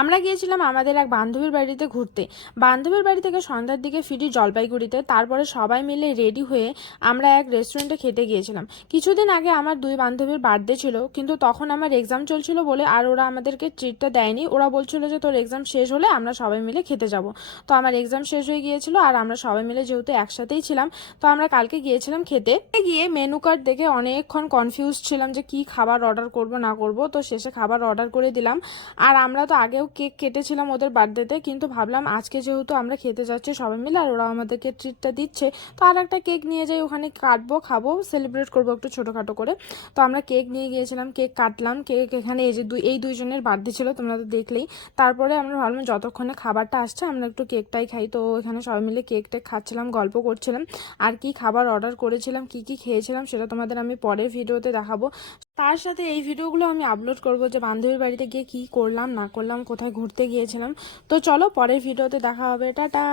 আমরা গিয়েছিলাম আমাদের এক বান্ধবীর বাড়িতে ঘুরতে। বান্ধবীর বাড়ি থেকে সন্ধ্যার দিকে ফিরি জলপাইগুড়িতে। তারপরে সবাই মিলে রেডি হয়ে আমরা এক রেস্টুরেন্টে খেতে গিয়েছিলাম। কিছুদিন আগে আমার দুই বান্ধবীর বার্থডে ছিল, কিন্তু তখন আমার এক্সাম চলছিল বলে আর ওরা আমাদেরকে ট্রিটটা দেয়নি। ওরা বলছিল যে তোর এক্সাম শেষ হলে আমরা সবাই মিলে খেতে যাব। তো আমার এক্সাম শেষ হয়ে গিয়েছিল আর আমরা সবাই মিলে যেহেতু একসাথেই ছিলাম, তো আমরা কালকে গিয়েছিলাম খেতে। গিয়ে মেনু কার্ড দেখে অনেকক্ষণ কনফিউজ ছিলাম যে কি খাবার অর্ডার করব না করব। তো শেষে খাবার অর্ডার করে দিলাম। আর আমরা তো আগেও কেক কেটেছিলাম ওদের বার্থডেতে, কিন্তু ভাবলাম আজকে যেহেতু আমরা খেতে যাচ্ছি সবাই মিলে আর ওরা আমাদেরকে ট্রিটটা দিচ্ছে, তো আর একটা কেক নিয়ে যাই, ওখানে কাটবো, খাবো, সেলিব্রেট করবো একটু ছোটোখাটো করে। তো আমরা কেক নিয়ে গিয়েছিলাম, কেক কাটলাম। কেক এখানে এই যে এই দুইজনের বার্থডে ছিল, তোমরা তো দেখলেই। তারপরে আমরা ভাবলাম যতক্ষণে খাবারটা আসছে আমরা একটু কেকটাই খাই। তো এখানে সবাই মিলে কেক টেক খাচ্ছিলাম, গল্প করছিলাম। আর কি খাবার অর্ডার করেছিলাম, কি কি খেয়েছিলাম সেটা তোমাদের আমি পরের ভিডিওতে দেখাবো। তার সাথে এই ভিডিওগুলো আমি আপলোড করব যে বান্ধবীর বাড়িতে গিয়ে কি করলাম না করলাম, কোথায় ঘুরতে গিয়েছিলাম। তো চলো পরের ভিডিওতে দেখা হবে, টাটা।